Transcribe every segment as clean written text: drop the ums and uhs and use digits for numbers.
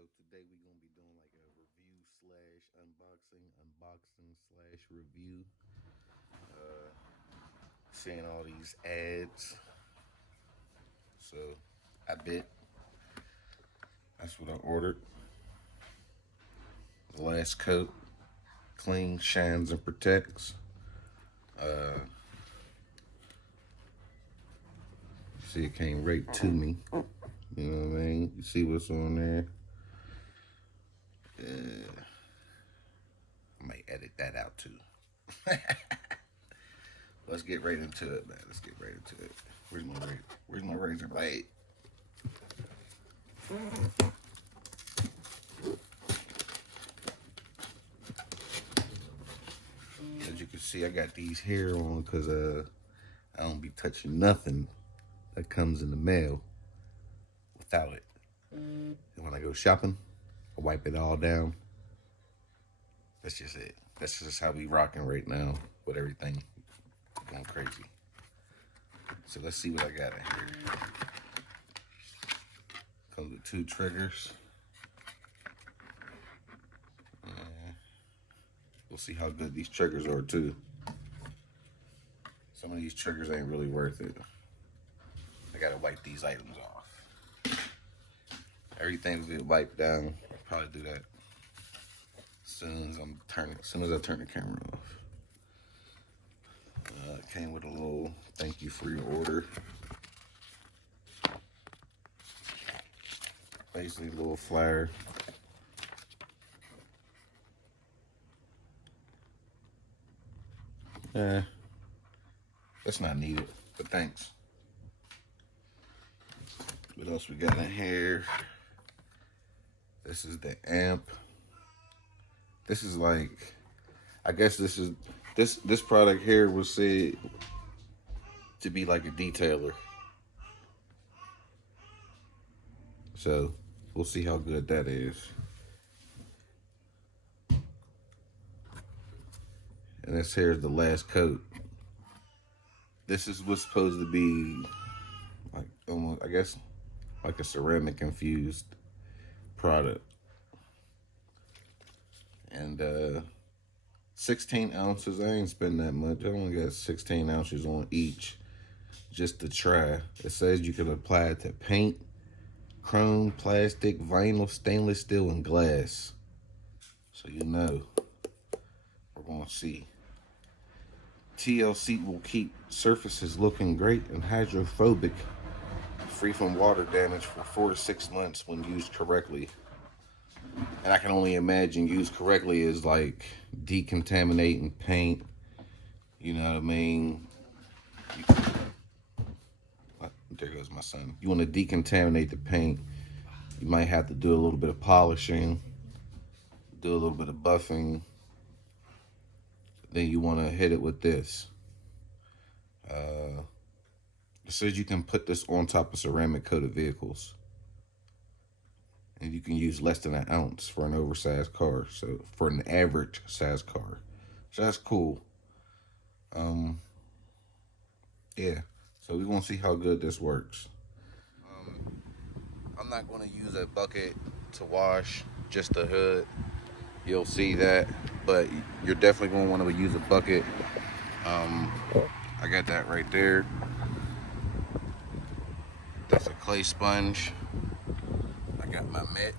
So today we're gonna be doing like a review slash unboxing slash review. Seeing all these ads, so I bit. That's what I ordered. The last coat, clean, shines, and protects. Uh, See, it came right to me. You know what I mean? You see what's on there? I might edit that out too. Let's get right into it, man. Let's get right into it. Where's my razor blade? As you can see, I got these here on because I don't be touching nothing that comes in the mail without it. And when I go shopping, I wipe it all down. That's just it. That's just how we rocking right now with everything going crazy. So let's see what I got in here. Comes with 2 triggers. We'll see how good these triggers are too. Some of these triggers ain't really worth it. I gotta wipe these items off. Everything will get wiped down. I'll probably do that as soon as I turn the camera off. It came with a little thank you for your order. Basically a little flyer. That's not needed, but thanks. What else we got in here? This is the amp. This is like, I guess this product here was said to be like a detailer. So we'll see how good that is. And this here is the last coat. This is what's supposed to be like almost, I guess, like a ceramic infused product. And 16 ounces, I ain't spend that much. I only got 16 ounces on each just to try. It says you can apply it to paint, chrome, plastic, vinyl, stainless steel, and glass. So you know, we're gonna see. TLC will keep surfaces looking great and hydrophobic, free from water damage for 4 to 6 months when used correctly. And I can only imagine used correctly is like decontaminating paint. You know what I mean? There goes my son. You want to decontaminate the paint, you might have to do a little bit of polishing, do a little bit of buffing. Then you want to hit it with this. It says you can put this on top of ceramic coated vehicles. And you can use less than 1 ounce for an oversized car. So for an average size car. So that's cool. Yeah. So we're going to see how good this works. I'm not going to use a bucket to wash just the hood. You'll see that, but you're definitely going to want to use a bucket. I got that right there. That's a clay sponge. I got my mitt.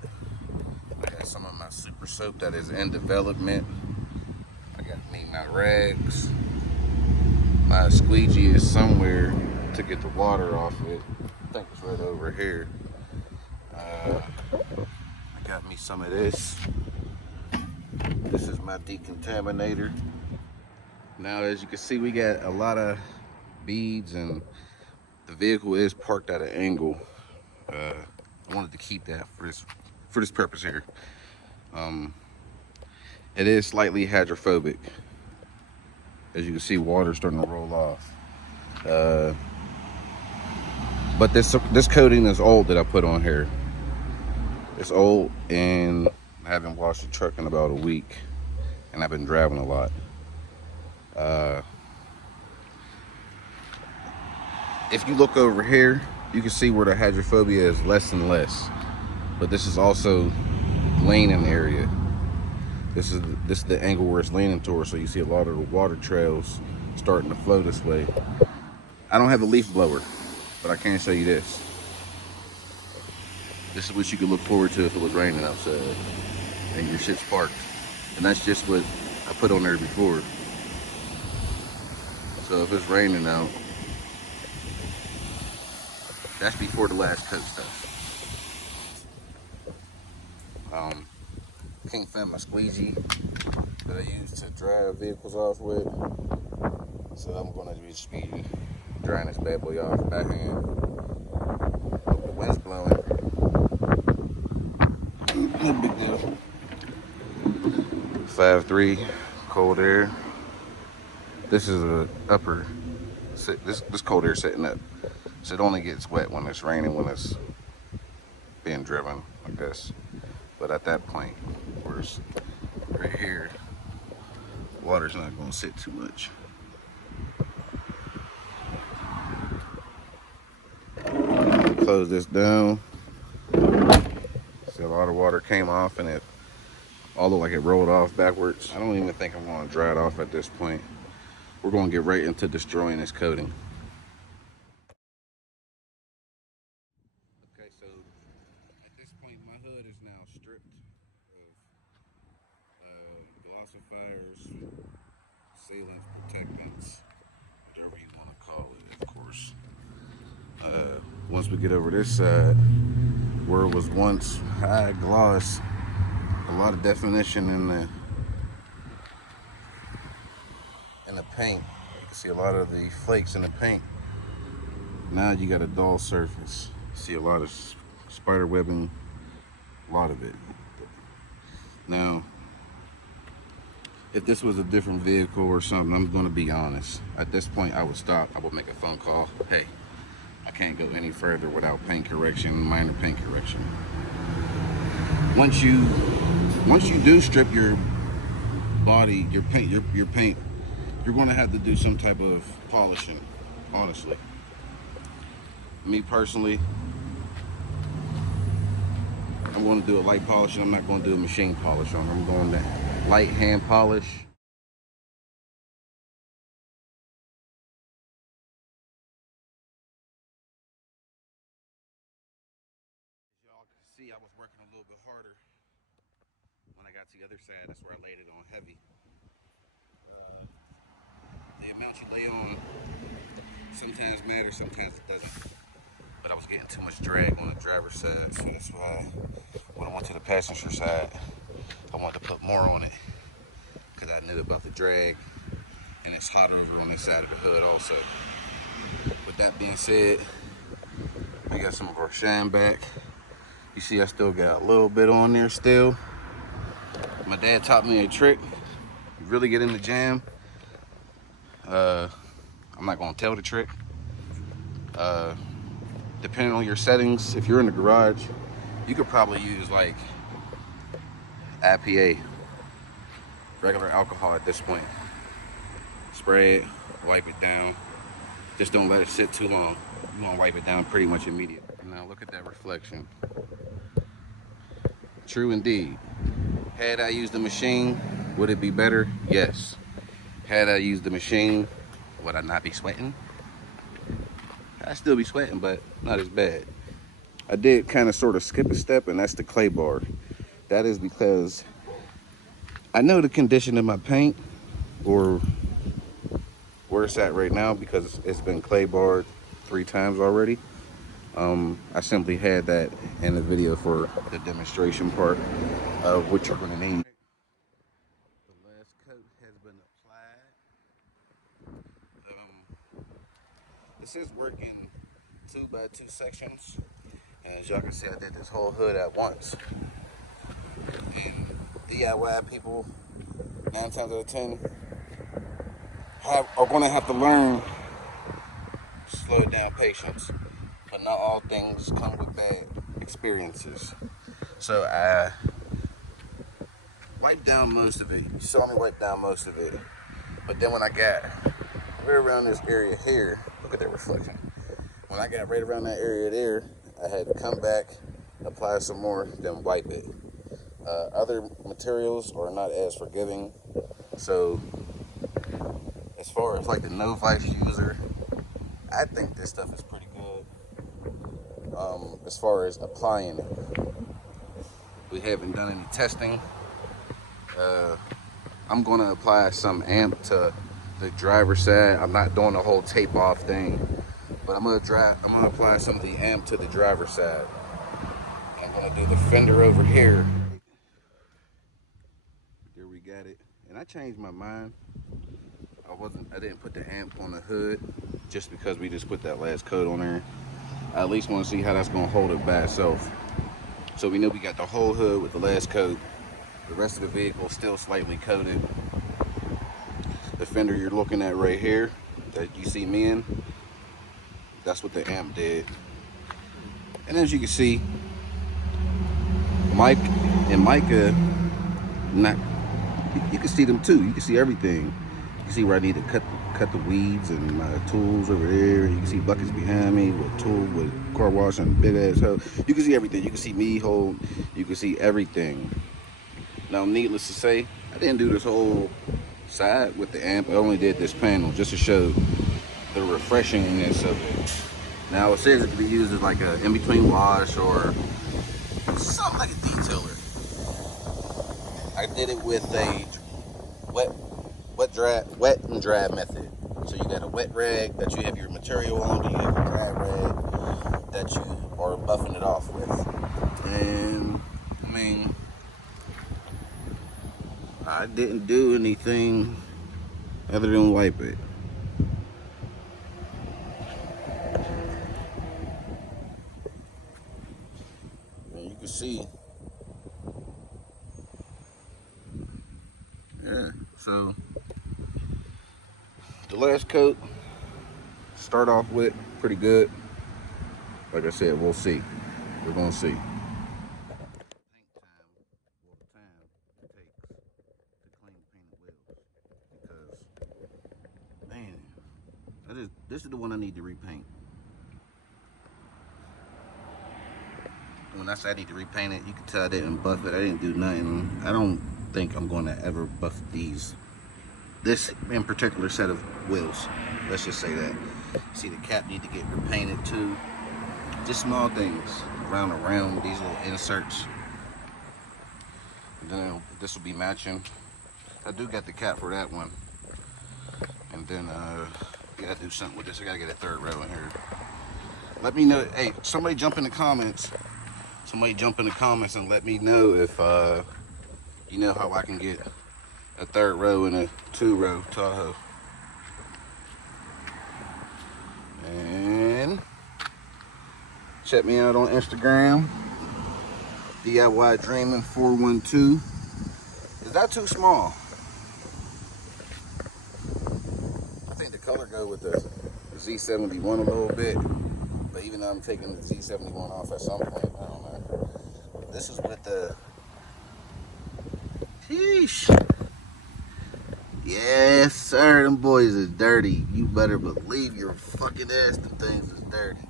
I got some of my super soap that is in development. I got me my rags. My squeegee is somewhere to get the water off it. I think it's right over here. I got me some of this. This is my decontaminator. Now, as you can see, we got a lot of beads and the vehicle is parked at an angle. I wanted to keep that for this purpose here. It is slightly hydrophobic. As you can see, water's starting to roll off. But this coating is old that I put on here. It's old, and I haven't washed the truck in about a week, and I've been driving a lot. If you look over here, you can see where the hydrophobia is less and less. But this is also leaning area. This is the angle where it's leaning towards, so you see a lot of the water trails starting to flow this way. I don't have a leaf blower, but I can show you this. This is what you could look forward to if it was raining outside and your shit's parked. And that's just what I put on there before. So if it's raining out, that's before the last coat stuff. Can't find my squeegee that I use to dry vehicles off with. So I'm gonna just be drying this bad boy off by hand. Hope the wind's blowing. No big deal. 5'3", cold air. This is a upper, this cold air setting up. So it only gets wet when it's raining, when it's being driven like this. But at that point, of course, right here, water's not gonna sit too much. Close this down. See, a lot of water came off and it all looked like it rolled off backwards. I don't even think I'm gonna dry it off at this point. We're gonna get right into destroying this coating. Okay, so at this point my hood is now stripped of glossifiers, sealants, protectants, whatever you want to call it, of course. Once we get over this side, where it was once high gloss, a lot of definition in the paint. You can see a lot of the flakes in the paint. Now you got a dull surface. You see a lot of spider webbing, a lot of it. Now, if this was a different vehicle or something, I'm gonna be honest. At this point, I would stop. I would make a phone call. Hey, I can't go any further without paint correction, minor paint correction. Once you do strip your body, your paint, you're going to have to do some type of polishing, honestly. Me personally, I'm going to do a light polish. I'm not going to do a machine polish on it. I'm going to light hand polish. As y'all can see, I was working a little bit harder when I got to the other side. That's where I laid it on heavy. The amount you lay on sometimes matters, sometimes it doesn't. But I was getting too much drag on the driver's side, so that's why when I went to the passenger side, I wanted to put more on it because I knew about the drag, and it's hot over on this side of the hood also. With that being said, we got some of our shine back. You see I still got a little bit on there still. My dad taught me a trick. You really get in the jam. I'm not gonna tell the trick. Depending on your settings, if you're in the garage, you could probably use like IPA, regular alcohol at this point. Spray it, wipe it down. Just don't let it sit too long. You wanna wipe it down pretty much immediately. Now look at that reflection. True indeed. Had I used the machine, would it be better? Yes. Had I used the machine, would I not be sweating? I'd still be sweating, but not as bad. I did kind of sort of skip a step, and that's the clay bar. That is because I know the condition of my paint, or where it's at right now, because it's been clay barred 3 times already. I simply had that in the video for the demonstration part of what you're going to need. The last coat has been applied. This is working 2x2 sections, and as y'all can see, I did this whole hood at once. And DIY people, 9 times out of 10, are going to have to learn to slow down patience. But not all things come with bad experiences. So I wiped down most of it. You saw me wipe down most of it. But then when I got right around this area here, look at that reflection. When I got right around that area there, I had to come back, apply some more, then wipe it. Other materials are not as forgiving. So as far as like the no vice user, I think this stuff is pretty good. As far as applying it, we haven't done any testing. I'm going to apply some amp to the driver's side. I'm not doing the whole tape off thing, but I'm gonna apply some of the amp to the driver's side. I'm gonna do the fender over here. There we got it. And I changed my mind. I didn't put the amp on the hood just because we just put that last coat on there. I at least want to see how that's gonna hold it by itself. So we know we got the whole hood with the last coat. The rest of the vehicle still slightly coated. The fender you're looking at right here that you see me in, that's what the amp did. And as you can see, Mike and Micah, you can see them too. You can see everything. You can see where I need to cut the weeds and my tools over there. You can see buckets behind me with tool, with car wash and big ass hoe. You can see everything. You can see me hold. You can see everything. Now, needless to say, I didn't do this whole side with the amp. I only did this panel just to show the refreshingness of it. Now, it says it can be used as like a in-between wash or something like a detailer. I did it with a wet and dry method. So you got a wet rag that you have your material on, you have a dry rag that you are buffing it off with. And I mean, I didn't do anything other than wipe it. And you can see, yeah, so the last coat, start off with pretty good. Like I said, we'll see. We're gonna see. This is the one I need to repaint. When I say I need to repaint it, you can tell I didn't buff it. I didn't do nothing. I don't think I'm going to ever buff this in particular set of wheels. Let's just say that. See, the cap need to get repainted too. Just small things around these little inserts. And then this will be matching. I do got the cap for that one. And then gotta do something with this. I gotta get a third row in here. Let me know. Hey, somebody jump in the comments. Somebody jump in the comments and let me know if you know how I can get a third row in a 2-row Tahoe. And check me out on Instagram, DIY Dreaming 412. Is that too small? Color go with the Z71 a little bit, but even though I'm taking the Z71 off at some point, I don't know. This is with the sheesh. Yes, sir, them boys is dirty. You better believe your fucking ass them things is dirty.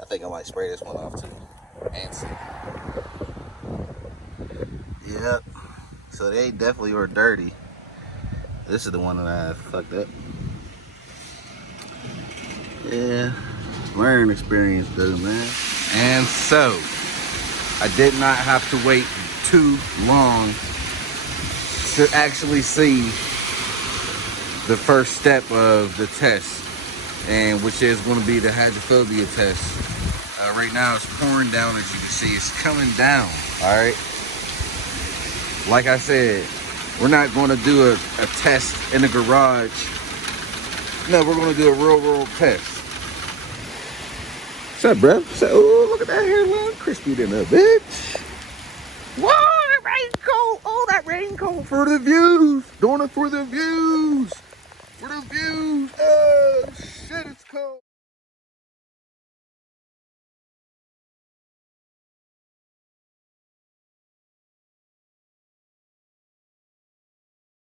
I think I might spray this one off too. And see. Yep. So they definitely were dirty. This is the one that I fucked up. Yeah, learning experience though, man. And so, I did not have to wait too long to actually see the first step of the test, and which is going to be the hydrophobia test. Right now it's pouring down, as you can see. It's coming down, all right? Like I said, we're not going to do a test in the garage. No, we're going to do a real world test. What's up, bro? Oh, look at that hairline. Crispy than a bitch. Whoa, that raincoat. Oh, that raincoat for the views. Doing it for the views. For the views. Oh, shit, it's cold.